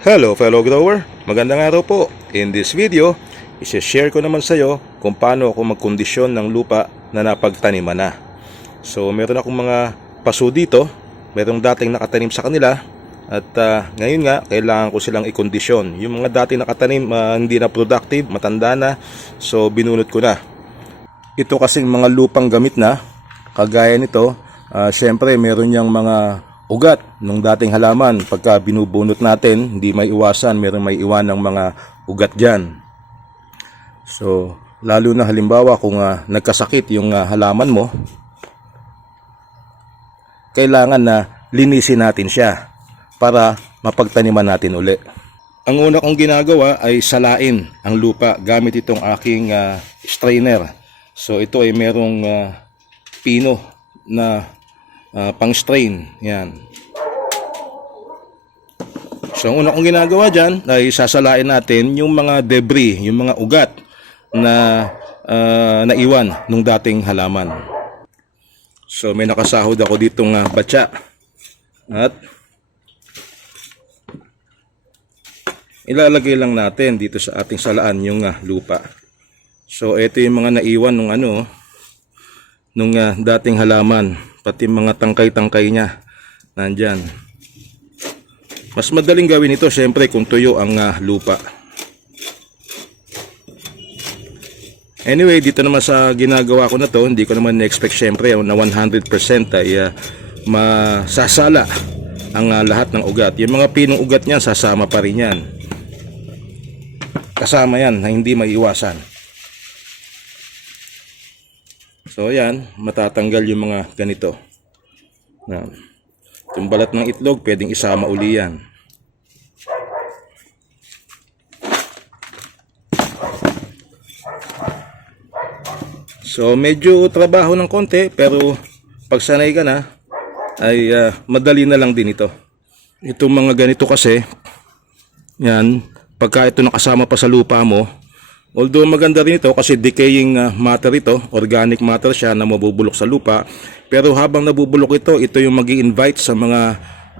Hello fellow grower, magandang araw po. In this video, isi-share ko naman sa iyo kung paano ako magkondisyon ng lupa na napagtaniman na. So meron akong mga paso dito, merong dating nakatanim sa kanila at ah, ngayon nga kailangan ko silang ikondisyon. Yung mga dating nakatanim ah, hindi na productive, matanda na, so binunot ko na. Ito kasing mga lupang gamit na, kagaya nito, ah, syempre meron niyang mga ugat ng dating halaman. Pagka binubunot natin, hindi may iwasan, meron may iwan ng mga ugat dyan. So, lalo na halimbawa kung ah, nagkasakit yung ah, halaman mo, kailangan na linisin natin siya para mapagtaniman natin uli. Ang una kong ginagawa ay salain ang lupa gamit itong aking ah, strainer. So ito ay merong ah, pino na ah, pang-strain. Yan. So ang una kong ginagawa dyan ay sasalain natin yung mga debris, yung mga ugat na ah, naiwan nung dating halaman. So may nakasahod ako ditong uh, batya. At ilalagay lang natin dito sa ating salaan yung ah, lupa. So ito yung mga naiwan nung ano nung ah, dating halaman, pati mga tangkay-tangkay niya nandyan. Mas madaling gawin ito syempre kung tuyo ang ah, lupa. Anyway, dito naman sa ginagawa ko na to, hindi ko naman na-expect syempre na 100% ay ah, masasala ang ah, lahat ng ugat. Yung mga pinong ugat niyan, sasama pa rin yan. Kasama yan na hindi maiiwasan. So yan, matatanggal yung mga ganito. Na, yung balat ng itlog, pwedeng isama uli yan. So medyo trabaho ng konti pero pag sanay ka na ay ah, madali na lang din ito. Itong mga ganito kasi yan, pagka ito nakasama pa sa lupa mo, although maganda rin ito kasi decaying ah, matter ito, organic matter siya na mabubulok sa lupa, pero habang nabubulok ito, ito yung magi invite sa mga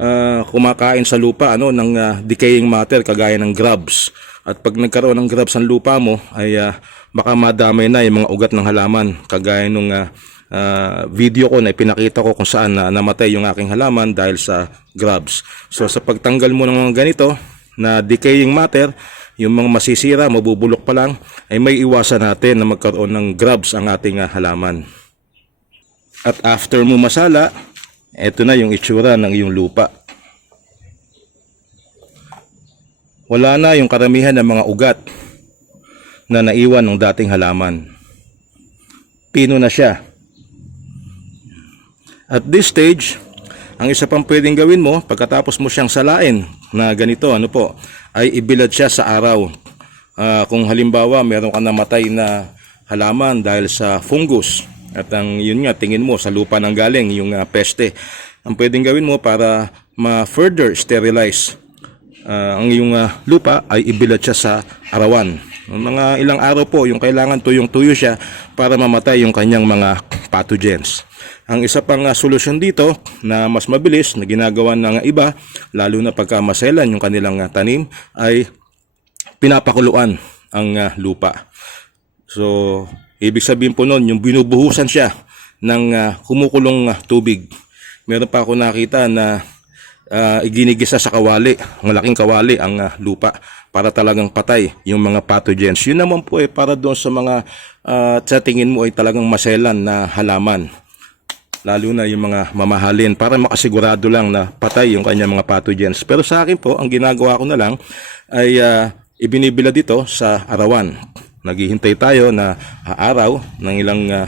ah, kumakain sa lupa ano ng ah, decaying matter kagaya ng grubs. At pag nagkaroon ng grubs ang lupa mo ay ah, baka madamay na yung mga ugat ng halaman kagaya nung ah, ah, video ko na pinakita ko kung saan na namatay yung aking halaman dahil sa grubs. So sa pagtanggal mo ng mga ganito na decaying matter, yung mga masisira, mabubulok pa lang, ay may iwasan natin na magkaroon ng grubs ang ating ah, halaman. At after mo masala, eto na yung itsura ng iyong lupa. Wala na yung karamihan ng mga ugat na naiwan ng dating halaman. Pino na siya. At this stage, ang isa pang pwedeng gawin mo pagkatapos mo siyang salain na ganito, ano po, ay ibilad siya sa araw. Ah, kung halimbawa meron ka namatay na halaman dahil sa fungus at ang yun nga tingin mo sa lupa nang galing yung ah, peste. Ang pwedeng gawin mo para ma-further sterilize ah, ang iyong ah, lupa ay ibilad siya sa arawan. Mga ilang araw po yung kailangan tuyong-tuyo siya para mamatay yung kanyang mga pathogens. Ang isa pang ah, solusyon dito na mas mabilis na ginagawa ng iba, lalo na pagka maselan yung kanilang ah, tanim, ay pinapakuluan ang ah, lupa. So, ibig sabihin po nun, yung binubuhusan siya ng kumukulong tubig. Meron pa ako nakita na ah, iginigisa sa kawali, ang laking kawali ang ah, lupa para talagang patay yung mga pathogens. Yun naman po eh para doon sa mga ah, sa tingin mo ay talagang maselan na halaman. Lalo na yung mga mamahalin para makasigurado lang na patay yung kanyang mga pathogens. Pero sa akin po, ang ginagawa ko na lang ay ah, ibinibila dito sa arawan. Naghihintay tayo na araw ng ilang ah,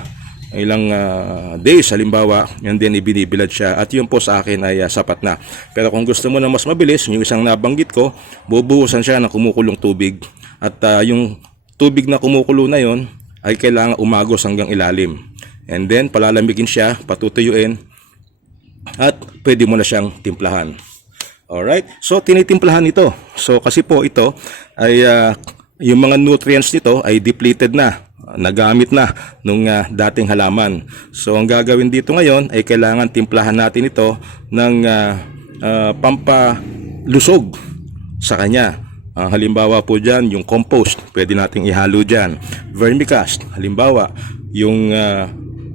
ilang ah, days. Halimbawa yan din ibinibilad siya. At yun po sa akin ay ah, sapat na. Pero kung gusto mo na mas mabilis yung isang nabanggit ko bubuhusan siya ng kumukulong tubig. At ah, yung tubig na kumukulo na yon ay kailangan umagos hanggang ilalim and then palalamigin siya patutuyuin at pwede mo na siyang timplahan Alright? So, tinitimplahan ito. So, kasi po ito ay ah, yung mga nutrients nito ay depleted na, nagamit na nung ah, dating halaman. So, ang gagawin dito ngayon ay kailangan timplahan natin ito ng ah, ah, pampalusog sa kanya. Ah, halimbawa po dyan, yung compost, pwede nating ihalo dyan. Vermicast, halimbawa, yung ah,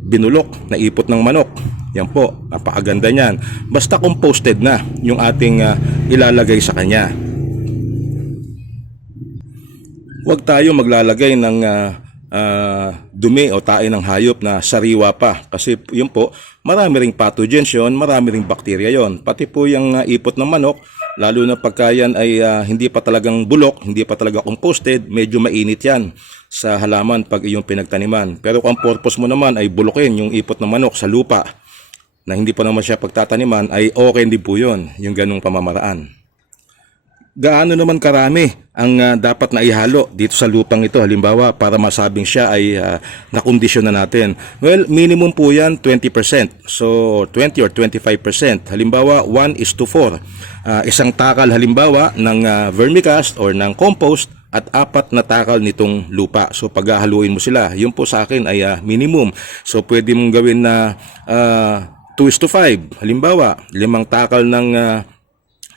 binulok na ipot ng manok. Yan po, napakaganda niyan. Basta composted na yung ating ah, ilalagay sa kanya. Huwag tayo maglalagay ng ah, ah, dumi o tae ng hayop na sariwa pa. Kasi yun po, marami ring pathogens yun, marami ring bakterya yon. Pati po yung ah, ipot ng manok, lalo na pagka yan ay ah, hindi pa talagang bulok, hindi pa talaga composted, medyo mainit yan sa halaman pag iyong pinagtaniman. Pero kung ang purpose mo naman ay bulukin yung ipot ng manok sa lupa, na hindi pa naman siya pagtataniman, ay okay din po yun, yung ganong pamamaraan gaano naman karami ang ah, dapat na ihalo dito sa lupang ito halimbawa para masabing siya ay uh, nakondisyon na natin well minimum po yan 20% so 20 or 25% halimbawa 1 is to 4 Ah, isang takal halimbawa ng ah, vermicast or ng compost at apat na takal nitong lupa. So paghahaluin mo sila, yun po sa akin ay ah, minimum. So pwede mong gawin na ah, 2 is to 5. Halimbawa, limang takal ng ah,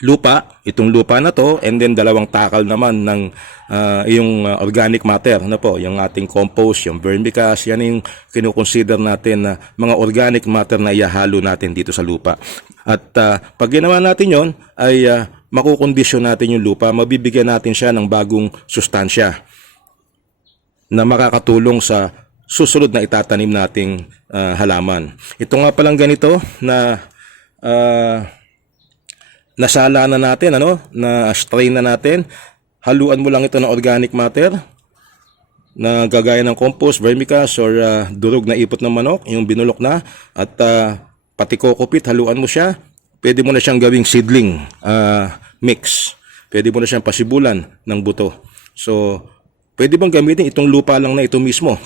lupa, itong lupa na to, and then dalawang takal naman ng ah, yung ah, organic matter, ano po, yung ating compost, yung vermicast, yan yung kinukonsider natin na mga organic matter na ihahalo natin dito sa lupa. At ah, pag ginawa natin yon ay ah, makukondisyon natin yung lupa, mabibigyan natin siya ng bagong sustansya na makakatulong sa susunod na itatanim nating ah, halaman. Ito nga palang ganito na ah, nasala na natin, ano, na strain na natin. Haluan mo lang ito ng organic matter na gagaya ng compost, vermicast, or ah, durog na ipot ng manok, yung binulok na, at ah, pati kokopit, haluan mo siya. Pwede mo na siyang gawing seedling ah, mix. Pwede mo na siyang pasibulan ng buto. So, pwede bang gamitin itong lupa lang na ito mismo?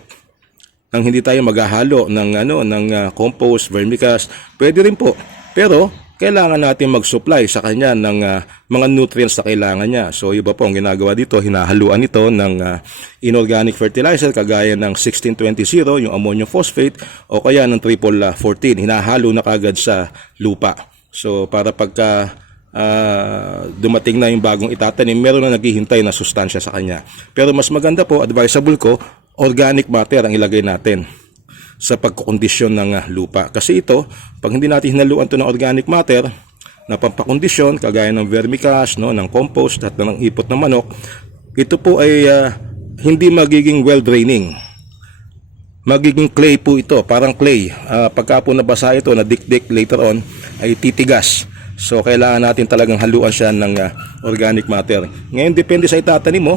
nang hindi tayo maghahalo ng ano ng ah, compost, vermicast, pwede rin po. Pero kailangan natin mag-supply sa kanya ng ah, mga nutrients na kailangan niya. So iba po ang ginagawa dito, hinahaluan ito ng ah, inorganic fertilizer kagaya ng 1620 yung ammonium phosphate o kaya ng triple ah, 14. Hinahalo na kagad sa lupa. So para pagka ah, dumating na yung bagong itatanim, meron na naghihintay na sustansya sa kanya. Pero mas maganda po, advisable ko, organic matter ang ilagay natin sa pagkukondisyon ng ah, lupa. Kasi ito, pag hindi natin hinaluan to ng organic matter na pampakondisyon, kagaya ng vermicast, no, ng compost at ng ipot ng manok, ito po ay ah, hindi magiging well draining magiging clay po ito, parang clay. Ah, pagka po nabasa ito, na dikdik later on, ay titigas. So, kailangan natin talagang haluan siya ng ah, organic matter. Ngayon, depende sa itatanim mo.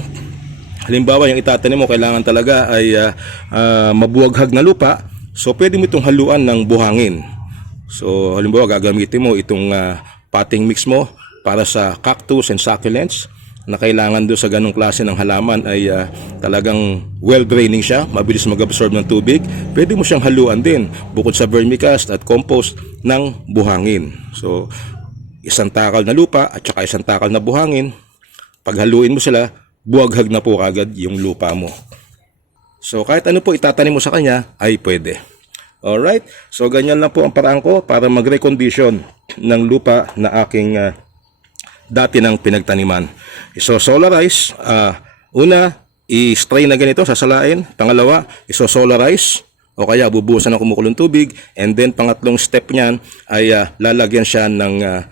Halimbawa, yung itatanim mo, kailangan talaga ay ah, ah, mabuwaghag na lupa. So, pwede mo itong haluan ng buhangin. So, halimbawa, gagamitin mo itong ah, potting mix mo para sa cactus and succulents na kailangan doon sa ganong klase ng halaman ay ah, talagang well draining siya, mabilis mag-absorb ng tubig. Pwede mo siyang haluan din bukod sa vermicast at compost ng buhangin. So, isang takal na lupa at saka isang takal na buhangin. Paghaluin mo sila, buwaghag na po kagad yung lupa mo. So, kahit ano po itatanim mo sa kanya ay pwede. Alright? So, ganyan lang po ang paraan ko para mag-recondition ng lupa na aking ah, dati ng pinagtaniman. Iso-solarize, ah, una, i-spray na ganito, sasalain. Pangalawa, iso-solarize o kaya bubuhusan ng kumukulong tubig. And then, pangatlong step niyan ay ah, lalagyan siya ng ah,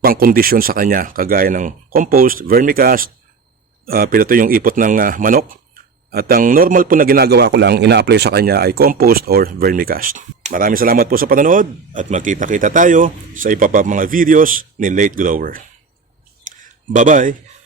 pangkondisyon sa kanya, kagaya ng compost, vermicast, uh, pinito yung ipot ng ah, manok. At ang normal po na ginagawa ko lang, ina-apply sa kanya ay compost or vermicast. Maraming salamat po sa panonood at magkita-kita tayo sa iba pa mga videos ni Late Grower. Bye-bye!